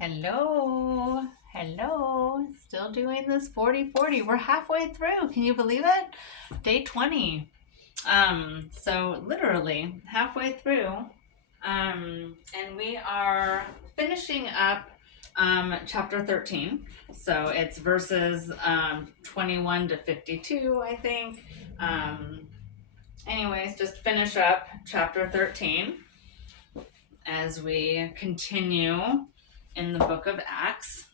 Hello, hello. Still doing this 40-40. We're halfway through. Can you believe it? Day 20. So literally halfway through. And we are finishing up chapter 13. So it's verses 21 to 52, I think. Anyways, just finish up chapter 13 as we continue in the book of Acts.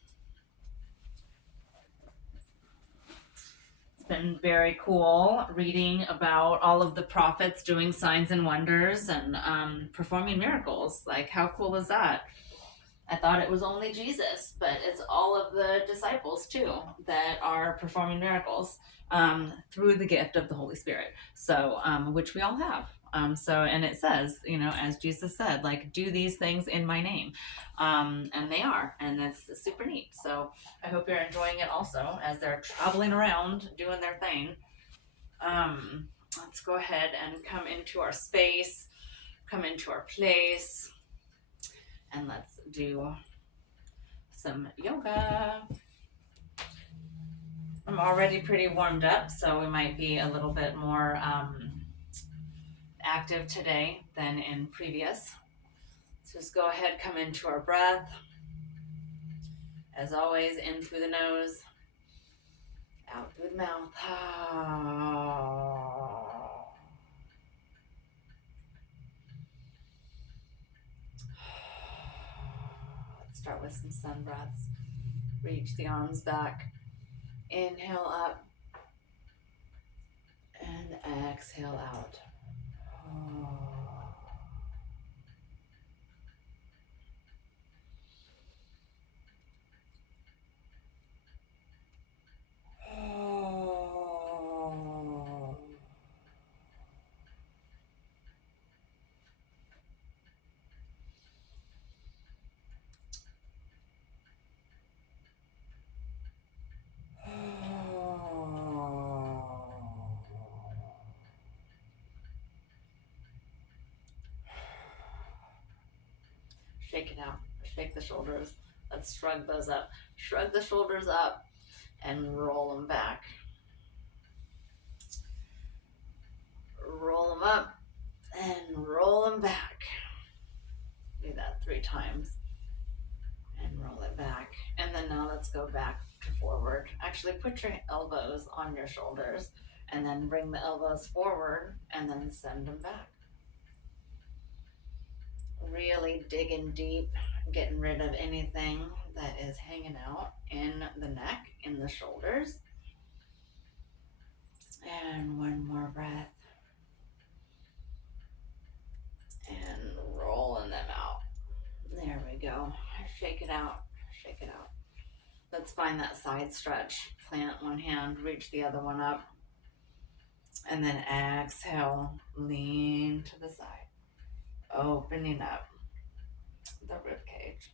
It's been very cool reading about all of the prophets doing signs and wonders and performing miracles. Like, how cool is that? I thought it was only Jesus, but it's all of the disciples too that are performing miracles through the gift of the Holy Spirit. So, which we all have. And it says, as Jesus said, like, do these things in my name. And they are, and that's super neat. So I hope you're enjoying it also as they're traveling around doing their thing. Let's go ahead and come into our space, come into our place, and let's do some yoga. I'm already pretty warmed up, so we might be a little bit more active today than in previous. So just go ahead, come into our breath. As always, in through the nose, out through the mouth. Let's start with some sun breaths. Reach the arms back. Inhale up. And exhale out. Shake it out. Shake the shoulders. Let's shrug those up. Shrug the shoulders up and roll them back. Roll them up and roll them back. Do that 3 times and roll it back. And then now let's go back to forward. Actually, put your elbows on your shoulders and then bring the elbows forward and then send them back. Really digging deep, getting rid of anything that is hanging out in the neck, in the shoulders. And one more breath. And rolling them out. There we go. Shake it out. Shake it out. Let's find that side stretch. Plant one hand, reach the other one up. And then exhale, lean to the side. Opening up the rib cage.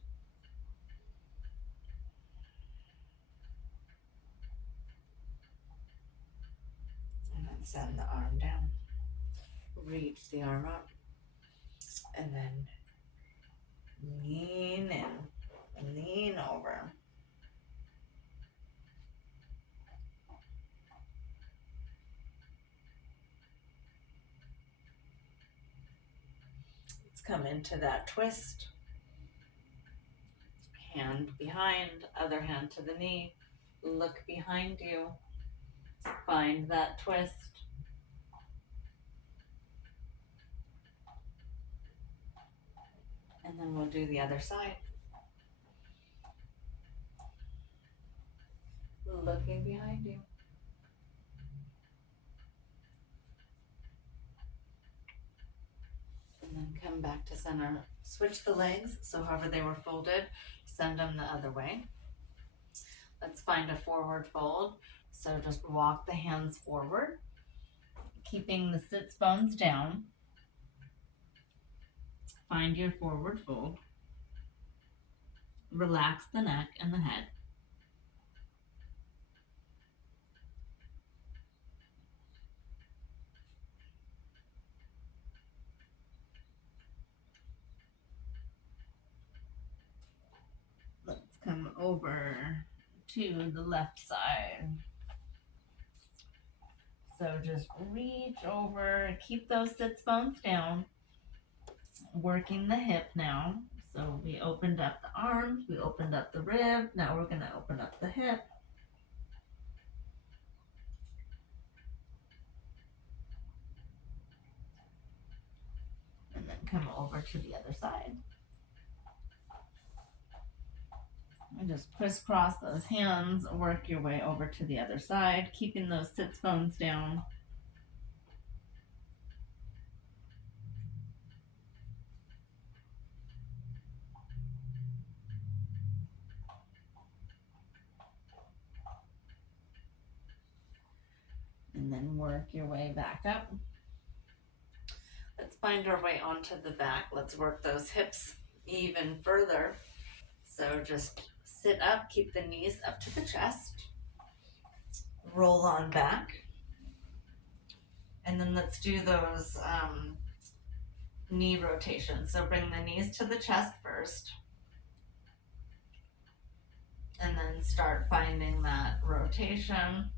And then send the arm down. Reach the arm up. And then lean in, lean over. Let's come into that twist. Hand behind, other hand to the knee. Look behind you. Find that twist. And then we'll do the other side. Looking behind you. And then come back to center. Switch the legs, so however they were folded, send them the other way. Let's find a forward fold. So just walk the hands forward, keeping the sits bones down. Find your forward fold. Relax the neck and the head. over to the left side. So just reach over, keep those sits bones down, working the hip now. So we opened up the arms, we opened up the rib, now we're going to open up the hip. And then come over to the other side. And just crisscross those hands, work your way over to the other side, keeping those sits bones down. And then work your way back up. Let's find our way onto the back. Let's work those hips even further. So just sit up, keep the knees up to the chest, roll on back. And then let's do those knee rotations. So bring the knees to the chest first. And then start finding that rotation.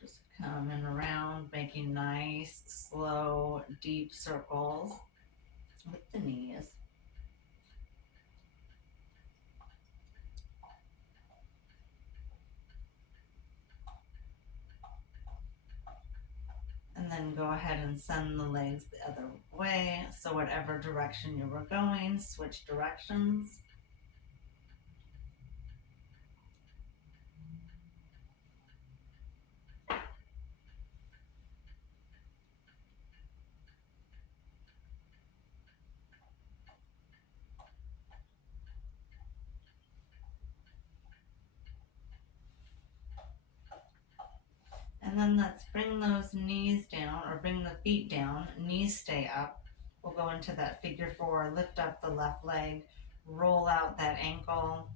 Just coming around, making nice, slow, deep circles with the knees. And then go ahead and send the legs the other way. So whatever direction you were going, switch directions. And then let's bring those knees down, or bring the feet down, knees stay up. We'll go into that figure four, lift up the left leg, roll out that ankle,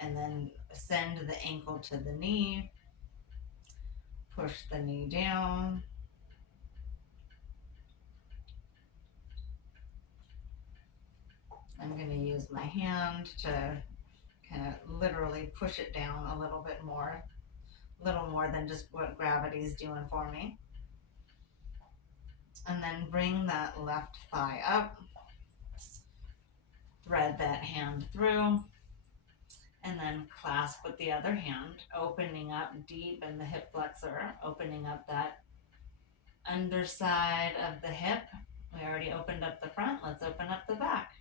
and then send the ankle to the knee, push the knee down. I'm going to use my hand to kind of literally push it down a little bit more, a little more than just what gravity is doing for me. And then bring that left thigh up, thread that hand through, and then clasp with the other hand, opening up deep in the hip flexor, opening up that underside of the hip. We already opened up the front, let's open up the back.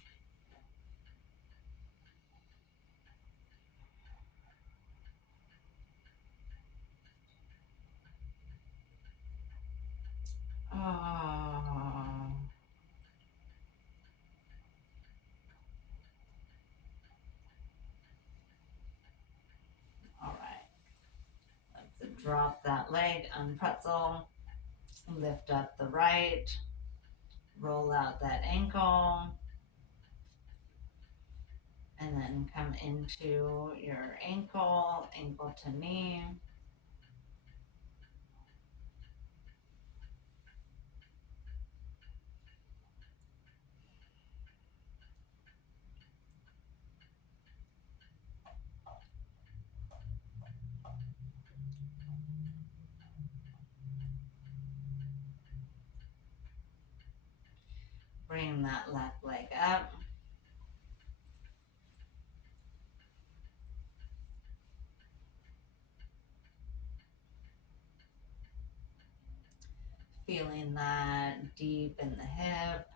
Oh. All right. Let's drop that leg, unpretzel, lift up the right, roll out that ankle, and then come into your ankle, ankle to knee. Bring that left leg up. Feeling that deep in the hip.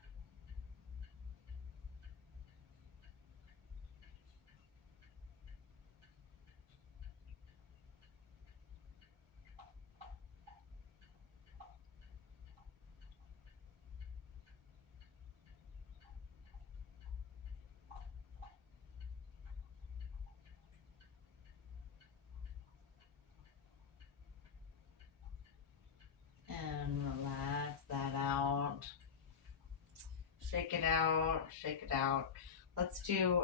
And relax that out. Shake it out, shake it out. Let's do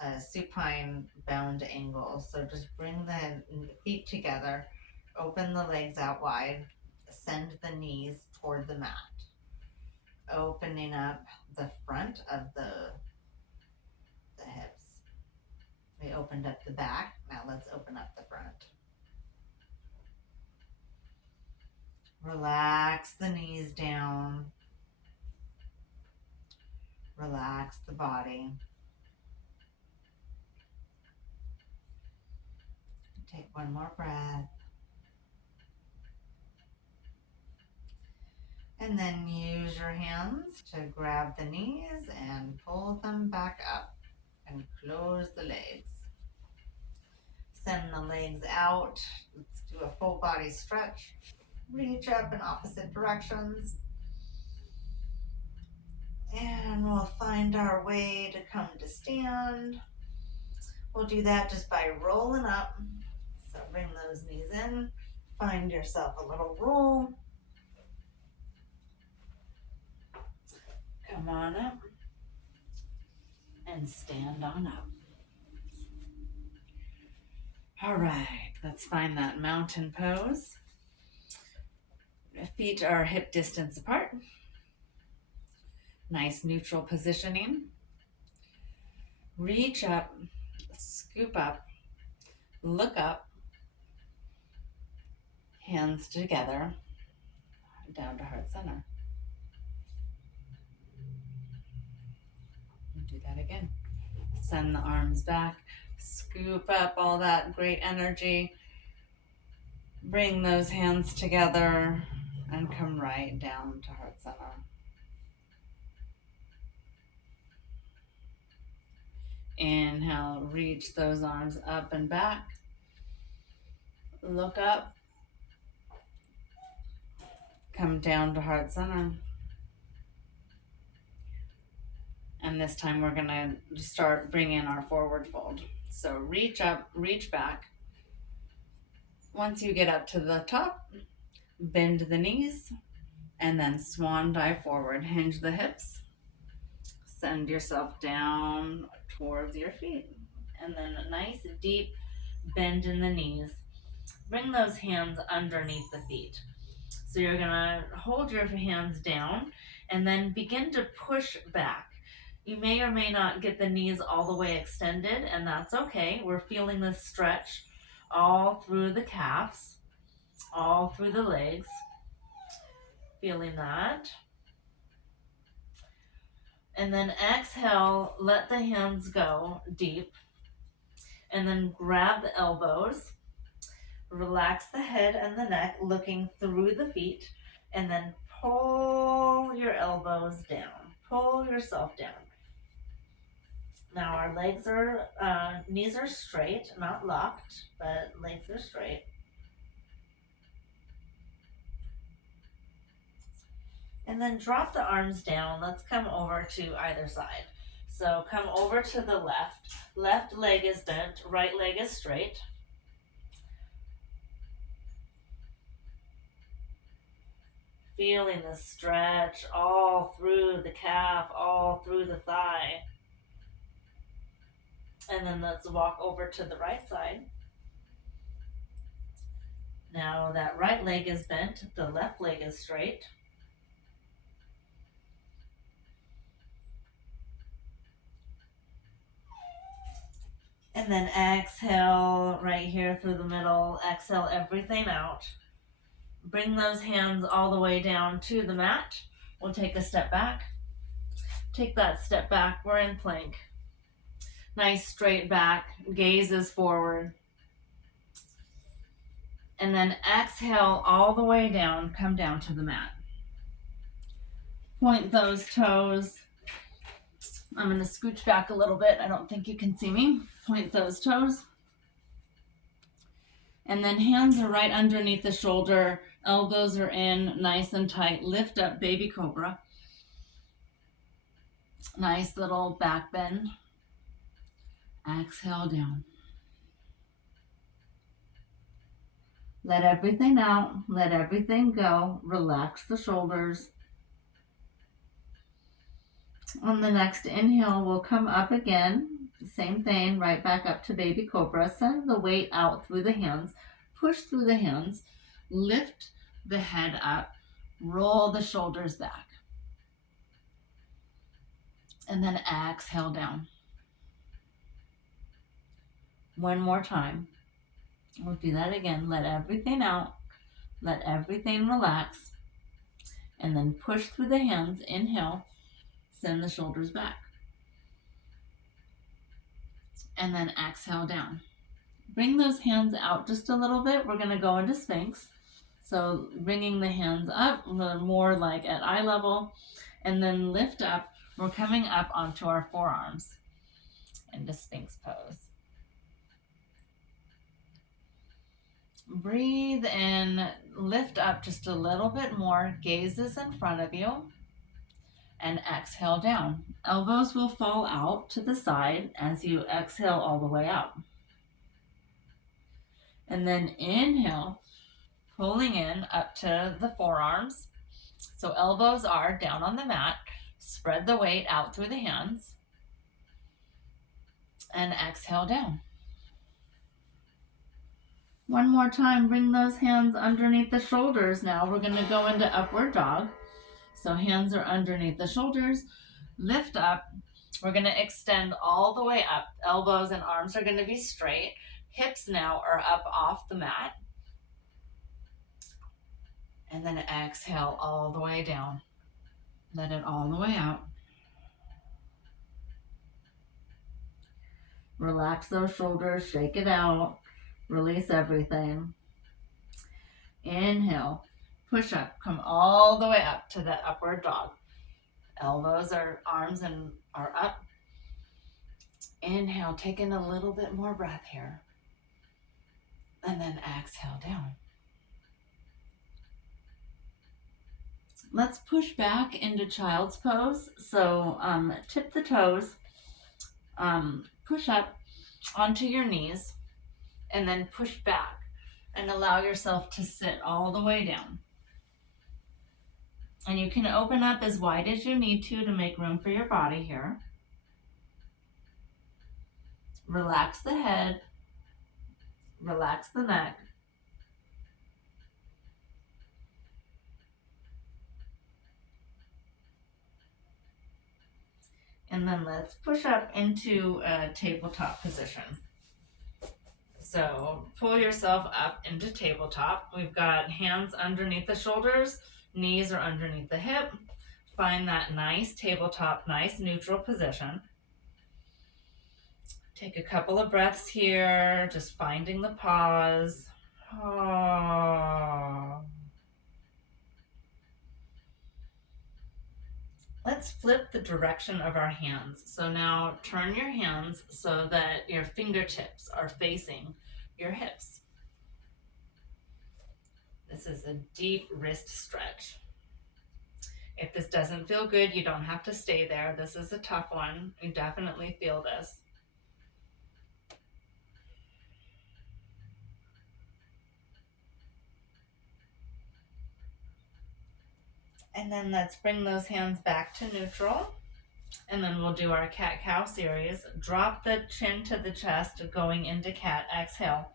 a supine bound angle. So just bring the feet together, open the legs out wide, send the knees toward the mat, opening up the front of the hips. We opened up the back. Now let's open up the front. Relax the knees down. Relax the body. Take one more breath. And then use your hands to grab the knees and pull them back up and close the legs. Send the legs out. Let's do a full body stretch. Reach up in opposite directions. And we'll find our way to come to stand. We'll do that just by rolling up. So bring those knees in. Find yourself a little roll. Come on up. And stand on up. All right, let's find that mountain pose. Feet are hip distance apart. Nice neutral positioning. Reach up, scoop up, look up, hands together, down to heart center. And do that again. Send the arms back, scoop up all that great energy. Bring those hands together and come right down to heart center. Inhale, reach those arms up and back. Look up. Come down to heart center. And this time we're going to start bringing our forward fold. So reach up, reach back. Once you get up to the top, bend the knees, and then swan dive forward. Hinge the hips. Send yourself down towards your feet. And then a nice deep bend in the knees. Bring those hands underneath the feet. So you're going to hold your hands down and then begin to push back. You may or may not get the knees all the way extended, and that's okay. We're feeling this stretch all through the calves, all through the legs. Feeling that. And then exhale, let the hands go deep. And then grab the elbows. Relax the head and the neck, looking through the feet. And then pull your elbows down. Pull yourself down. Now our knees are straight, not locked, but legs are straight. And then drop the arms down. Let's come over to either side. So come over to the left. Left leg is bent, right leg is straight. Feeling the stretch all through the calf, all through the thigh. And then let's walk over to the right side. Now that right leg is bent, the left leg is straight. And then exhale right here through the middle. Exhale everything out. Bring those hands all the way down to the mat. We'll take a step back. Take that step back. We're in plank. Nice straight back. Gaze is forward. And then exhale all the way down. Come down to the mat. Point those toes. I'm going to scooch back a little bit. I don't think you can see me. Point those toes. And then hands are right underneath the shoulder. Elbows are in, nice and tight. Lift up, baby cobra. Nice little back bend. Exhale down. Let everything out. Let everything go. Relax the shoulders. On the next inhale, we'll come up again. Same thing, right back up to baby cobra. Send the weight out through the hands. Push through the hands. Lift the head up, roll the shoulders back. And then exhale down. One more time. We'll do that again. Let everything out. Let everything relax. And then push through the hands. Inhale. Send the shoulders back. And then exhale down. Bring those hands out just a little bit. We're going to go into Sphinx. So bringing the hands up, more like at eye level. And then lift up. We're coming up onto our forearms into Sphinx pose. Breathe in, lift up just a little bit more, gazes in front of you, and exhale down. Elbows will fall out to the side as you exhale all the way out. And then inhale, pulling in up to the forearms. So elbows are down on the mat. Spread the weight out through the hands. And exhale down. One more time, bring those hands underneath the shoulders now. We're going to go into upward dog. So hands are underneath the shoulders. Lift up. We're going to extend all the way up. Elbows and arms are going to be straight. Hips now are up off the mat. And then exhale all the way down. Let it all the way out. Relax those shoulders, shake it out. Release everything. Inhale, push up, come all the way up to that upward dog. Elbows are arms and are up. Inhale, take in a little bit more breath here. And then exhale down. Let's push back into child's pose. So tip the toes, push up onto your knees, and then push back and allow yourself to sit all the way down. And you can open up as wide as you need to make room for your body here. Relax the head, relax the neck. And then let's push up into a tabletop position. So pull yourself up into tabletop. We've got hands underneath the shoulders, knees are underneath the hip. Find that nice tabletop, nice neutral position. Take a couple of breaths here, just finding the pause. Let's flip the direction of our hands. So now turn your hands so that your fingertips are facing your hips. This is a deep wrist stretch. If this doesn't feel good, you don't have to stay there. This is a tough one. You definitely feel this. And then let's bring those hands back to neutral. And then we'll do our cat-cow series. Drop the chin to the chest, going into cat. Exhale.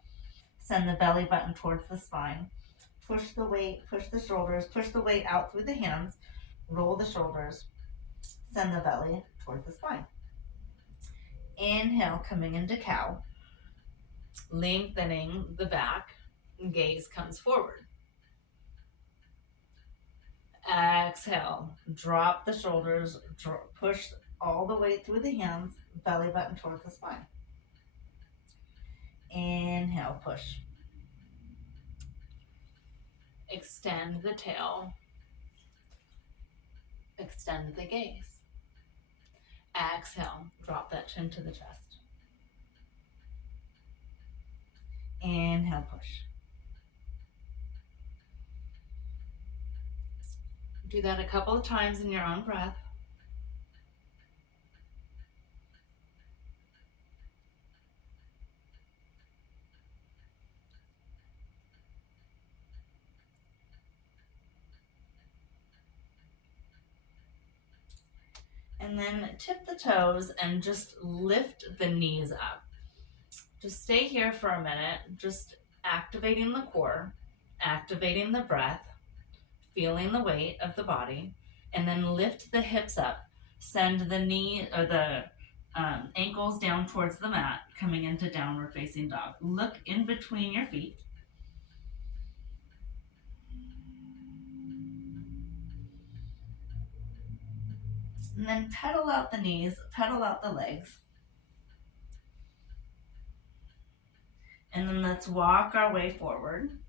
Send the belly button towards the spine. Push the weight, push the shoulders, push the weight out through the hands. Roll the shoulders. Send the belly towards the spine. Inhale, coming into cow. Lengthening the back. Gaze comes forward. Exhale, drop the shoulders, push all the way through the hands, belly button towards the spine. Inhale, push. Extend the tail. Extend the gaze. Exhale, drop that chin to the chest. Inhale, push. Do that a couple of times in your own breath. And then tip the toes and just lift the knees up. Just stay here for a minute, just activating the core, activating the breath. feeling the weight of the body, and then lift the hips up. Send the knee or the ankles down towards the mat, coming into downward facing dog. Look in between your feet. And then pedal out the knees, pedal out the legs. And then let's walk our way forward.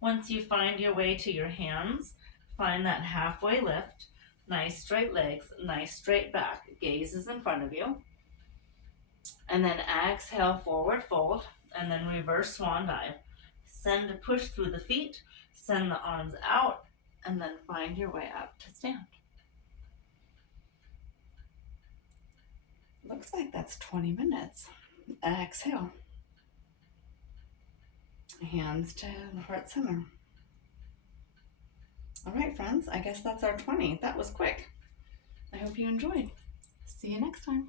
Once you find your way to your hands, find that halfway lift. Nice straight legs, nice straight back. Gaze is in front of you. And then exhale, forward fold, and then reverse swan dive. Send a push through the feet, send the arms out, and then find your way up to stand. Looks like that's 20 minutes. Exhale. Hands to the heart center. All right, friends, I guess that's our 20. That was quick. I hope you enjoyed. See you next time.